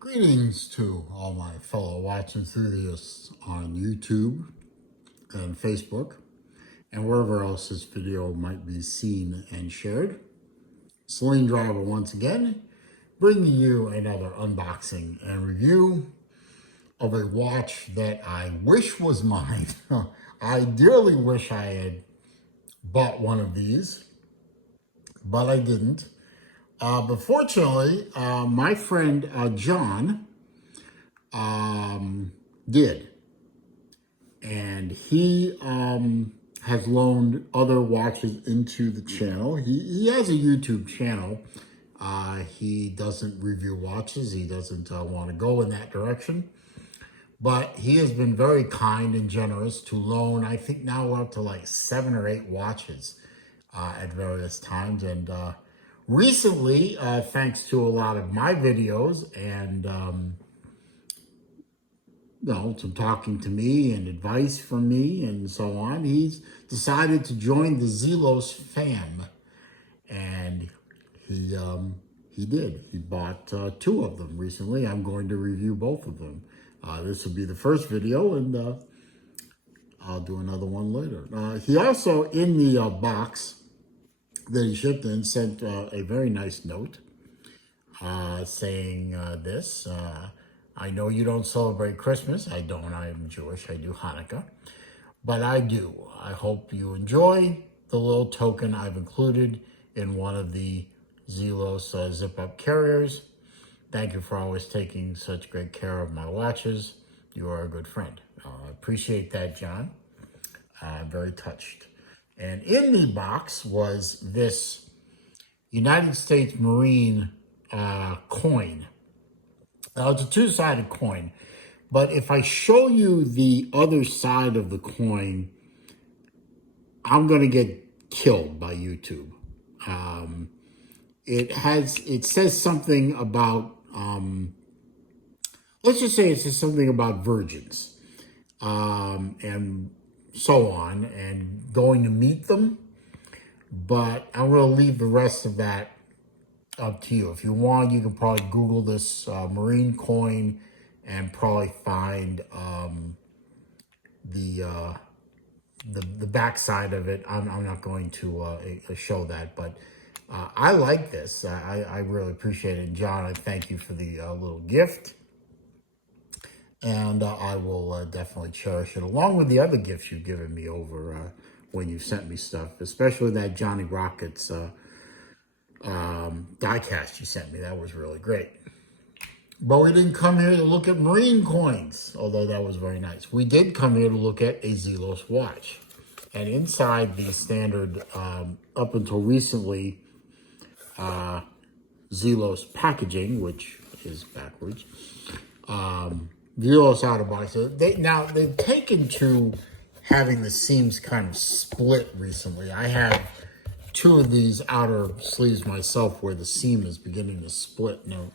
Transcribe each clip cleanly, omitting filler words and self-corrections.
Greetings to all my fellow watch enthusiasts on YouTube and Facebook and wherever else this video might be seen and shared. Celine Driver once again, bringing you another unboxing and review of a watch that I wish was mine. I dearly wish I had bought one of these, but I didn't. But fortunately, my friend John did. And he has loaned other watches into the channel. He has a YouTube channel. He doesn't review watches. He doesn't want to go in that direction. But he has been very kind and generous to loan, I think now we're up to like 7 or 8 watches at various times. And recently, thanks to a lot of my videos and some talking to me and advice from me and so on, he's decided to join the Zelos fam. And he did. He bought 2 of them recently. I'm going to review both of them. This will be the first video, and I'll do another one later. He also, in the box that he shipped in, sent a very nice note saying this. I know you don't celebrate Christmas. I don't. I am Jewish. I do Hanukkah. But I do. I hope you enjoy the little token I've included in one of the Zelos zip-up carriers. Thank you for always taking such great care of my watches. You are a good friend. I appreciate that, John. I'm very touched. And in the box was this United States Marine coin. Now, it's a 2-sided coin, but if I show you the other side of the coin, I'm going to get killed by YouTube. It says something about, let's just say it says something about virgins, and so on, and going to meet them, but I'm going to leave the rest of that up to you. If you want, you can probably Google this marine coin and probably find the backside of it. I'm not going to show that, but I like this. I really appreciate it. And John, I thank you for the little gift. And I will definitely cherish it, along with the other gifts you've given me over when you've sent me stuff, especially that Johnny Rockets diecast you sent me. That was really great. But we didn't come here to look at marine coins, although that was very nice. We did come here to look at a Zelos watch. And inside the standard, up until recently, Zelos packaging, which is backwards, Zelos out of box. They've taken to having the seams kind of split recently. I have 2 of these outer sleeves myself where the seam is beginning to split. Now,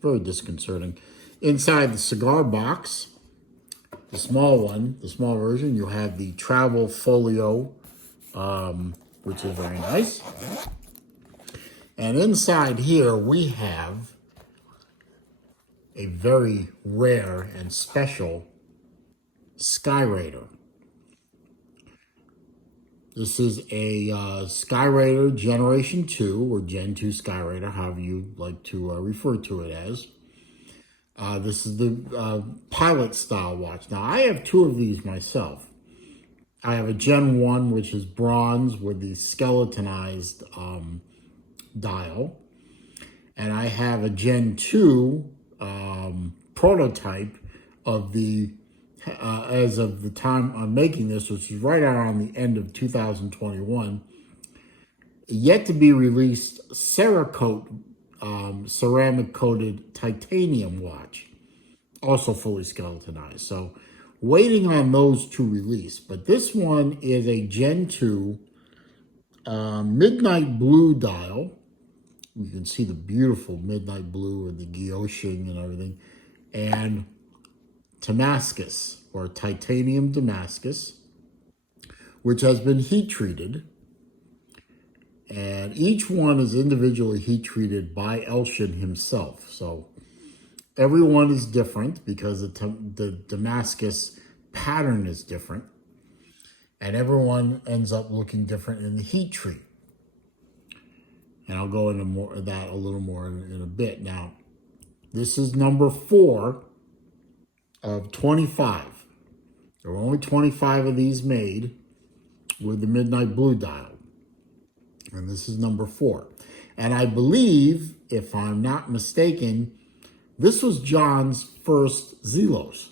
very disconcerting. Inside the cigar box, the small one, the small version, you have the travel folio, which is very nice. And inside here, we have a very rare and special Skyraider. This is a Skyraider Generation 2, or Gen 2 Skyraider, however you like to refer to it as. This is the pilot-style watch. Now, I have 2 of these myself. I have a Gen 1, which is bronze with the skeletonized dial. And I have a Gen 2 prototype of the as of the time I'm making this, which is right around the end of 2021, yet to be released Cerakote ceramic-coated titanium watch, also fully skeletonized. So waiting on those to release. But this one is a Gen 2 midnight blue dial. You can see the beautiful midnight blue and the guilloching and everything. And Timascus, or titanium Damascus, which has been heat treated. And each one is individually heat treated by Elshin himself. So Everyone is different because the Damascus pattern is different. And everyone ends up looking different in the heat treat. And I'll go into more of that a little more in a bit. Now, this is number 4 of 25. There were only 25 of these made with the Midnight Blue dial. And this is number 4. And I believe, if I'm not mistaken, this was John's first Zelos.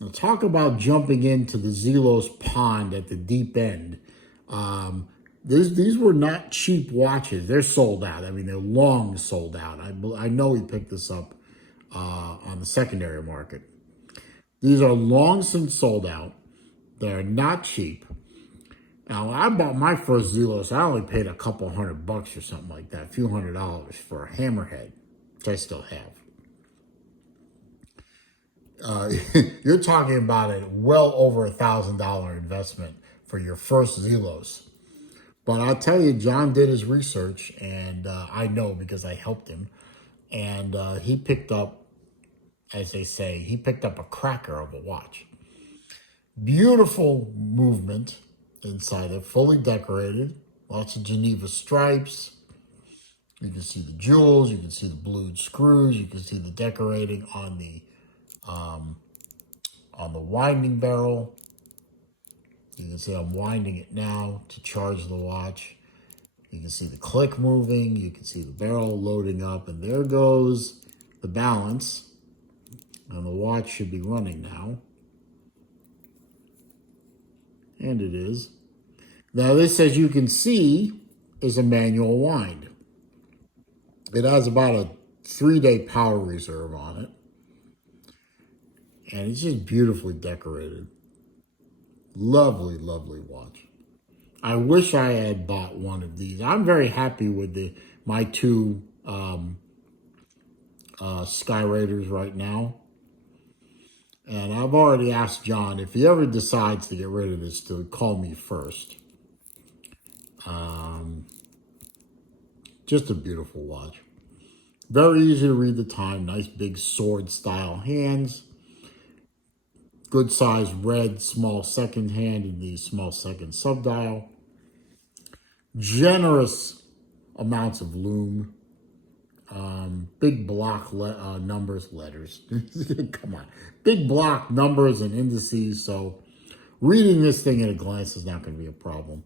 Now, talk about jumping into the Zelos pond at the deep end. These were not cheap watches. They're sold out. I mean, they're long sold out. I know he picked this up on the secondary market. These are long since sold out. They're not cheap. Now, I bought my first Zelos. I only paid a couple $100 or something like that, a few $100 for a hammerhead, which I still have. You're talking about a well over $1,000 investment for your first Zelos. But I'll tell you, John did his research, and I know because I helped him. And he picked up, as they say, he picked up a cracker of a watch. Beautiful movement inside it, fully decorated. Lots of Geneva stripes. You can see the jewels. You can see the blued screws. You can see the decorating on the winding barrel. You can see I'm winding it now to charge the watch. You can see the click moving. You can see the barrel loading up. And there goes the balance. And the watch should be running now. And it is. Now this, as you can see, is a manual wind. It has about a 3-day power reserve on it. And it's just beautifully decorated. Lovely, lovely watch. I wish I had bought one of these. I'm very happy with my 2 Skyraiders right now. And I've already asked John, if he ever decides to get rid of this, to call me first. Just a beautiful watch. Very easy to read the time. Nice big sword style hands. Good size red small second hand in the small second subdial. Generous amounts of lume. Big block letters. Come on. Big block numbers and indices. So reading this thing at a glance is not going to be a problem.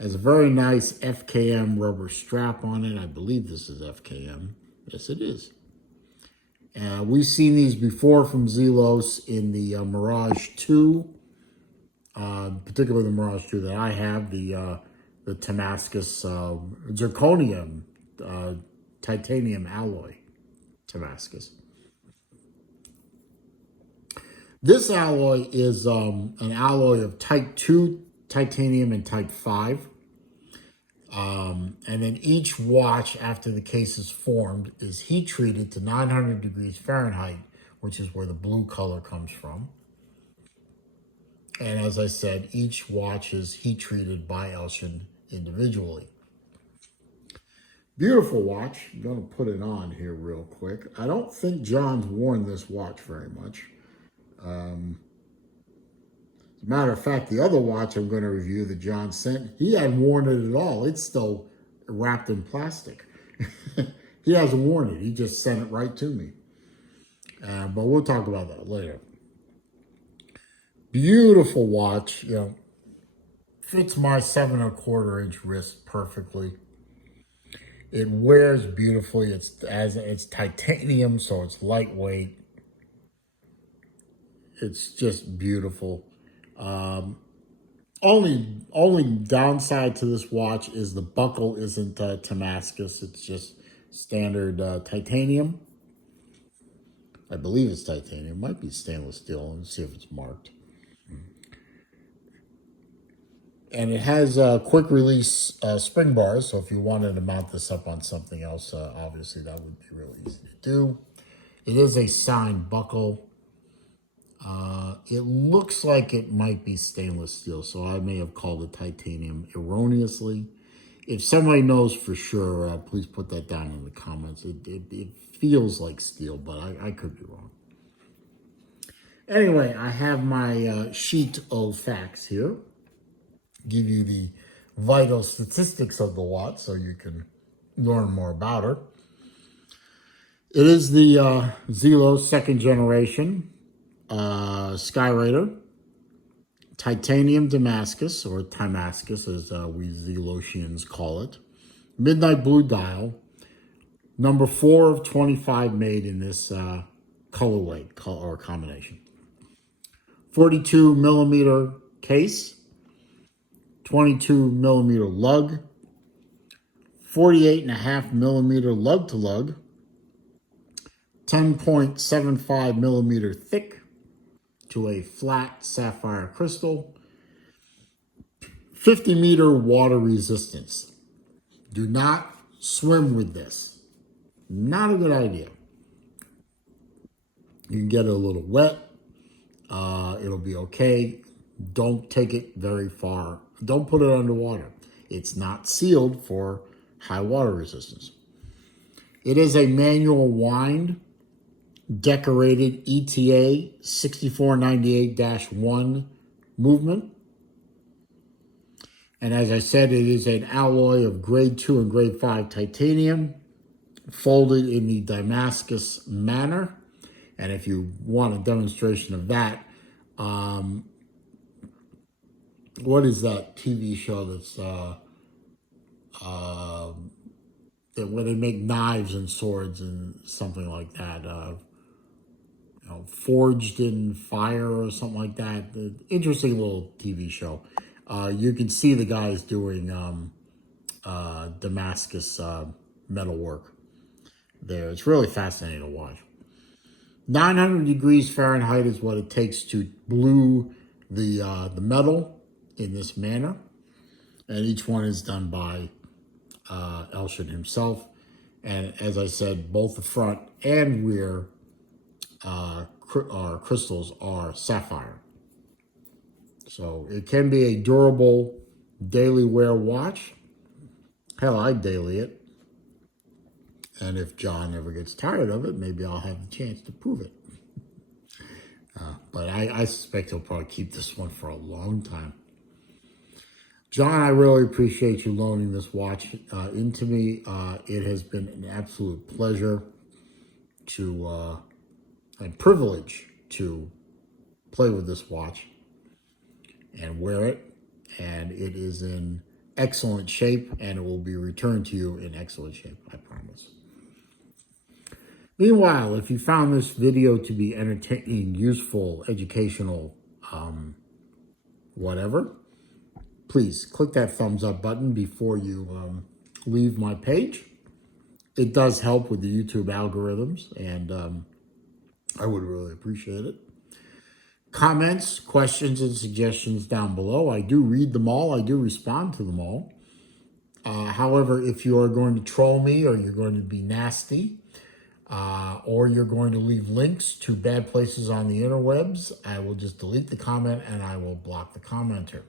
Has a very nice FKM rubber strap on it. I believe this is FKM. Yes, it is. We've seen these before from Zelos in the Mirage 2, particularly the Mirage 2 that I have, the Timascus zirconium titanium alloy Timascus. This alloy is an alloy of Type 2 titanium and Type 5. And then each watch, after the case is formed, is heat treated to 900 degrees Fahrenheit, which is where the blue color comes from. And as I said, each watch is heat treated by Elshon individually. Beautiful watch. I'm going to put it on here real quick. I don't think John's worn this watch very much. As a matter of fact, the other watch I'm going to review that John sent, he hadn't worn it at all. It's still wrapped in plastic. He hasn't worn it. He just sent it right to me. But we'll talk about that later. Beautiful watch. You know, fits my 7¼ inch wrist perfectly. It wears beautifully. It's titanium, so it's lightweight. It's just beautiful. Only downside to this watch is the buckle isn't Timascus. It's just standard titanium. I believe it's titanium. It might be stainless steel. Let's see if it's marked. And it has quick release spring bars. So if you wanted to mount this up on something else, obviously that would be really easy to do. It is a signed buckle. It looks like it might be stainless steel, so I may have called it titanium erroneously. If somebody knows for sure, please put that down in the comments. It feels like steel, but I could be wrong. Anyway, I have my sheet of facts here. Give you the vital statistics of the watch so you can learn more about her. It is the Zelos second generation Skyraider. Titanium Damascus, or Timascus as we Zelosians call it. Midnight blue dial. Number 4 of 25 made in this colorway or combination. 42 millimeter case. 22 millimeter lug. 48.5 millimeter lug to lug. 10.75 millimeter thick to a flat sapphire crystal. 50-meter water resistance. Do not swim with this. Not a good idea. You can get it a little wet. It'll be okay. Don't take it very far. Don't put it underwater. It's not sealed for high water resistance. It is a manual wind, decorated ETA 6498-1 movement. And as I said, it is an alloy of grade 2 and grade 5 titanium, folded in the Timascus manner. And if you want a demonstration of that, what is that TV show that's where they make knives and swords and something like that? Forged in Fire or something like that. Interesting little TV show. You can see the guys doing Damascus metal work there. It's really fascinating to watch. 900 degrees Fahrenheit is what it takes to blue the metal in this manner. And each one is done by Elshin himself. And as I said, both the front and rear crystals are sapphire. So it can be a durable daily wear watch. Hell, I daily it. And if John ever gets tired of it, maybe I'll have the chance to prove it. But I suspect he'll probably keep this one for a long time. John, I really appreciate you loaning this watch into me. It has been an absolute pleasure and privilege to play with this watch and wear it. And it is in excellent shape, and it will be returned to you in excellent shape, I promise. Meanwhile, if you found this video to be entertaining, useful, educational, whatever, please click that thumbs up button before you leave my page. It does help with the YouTube algorithms, and I would really appreciate it. Comments, questions, and suggestions down below. I do read them all. I do respond to them all. However, if you are going to troll me, or you're going to be nasty, or you're going to leave links to bad places on the interwebs, I will just delete the comment and I will block the commenter.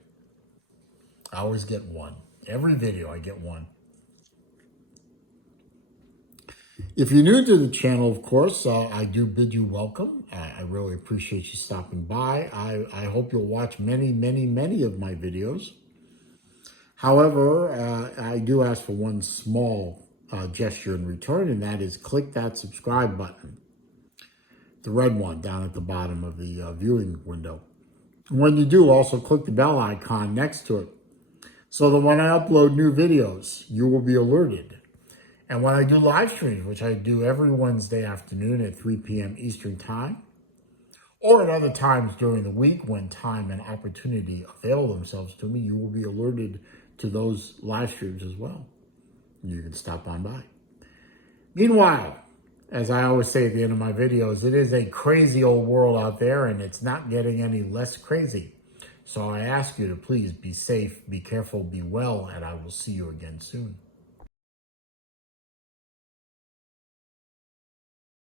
I always get one. Every video I get one. If you're new to the channel, of course, I do bid you welcome. I really appreciate you stopping by. I hope you'll watch many, many, many of my videos. However, I do ask for one small gesture in return, and that is click that subscribe button. The red one down at the bottom of the viewing window. When you do, also click the bell icon next to it, so that when I upload new videos, you will be alerted. And when I do live streams, which I do every Wednesday afternoon at 3 p.m. Eastern Time, or at other times during the week when time and opportunity avail themselves to me, you will be alerted to those live streams as well. You can stop on by. Meanwhile, as I always say at the end of my videos, it is a crazy old world out there, and it's not getting any less crazy. So I ask you to please be safe, be careful, be well, and I will see you again soon.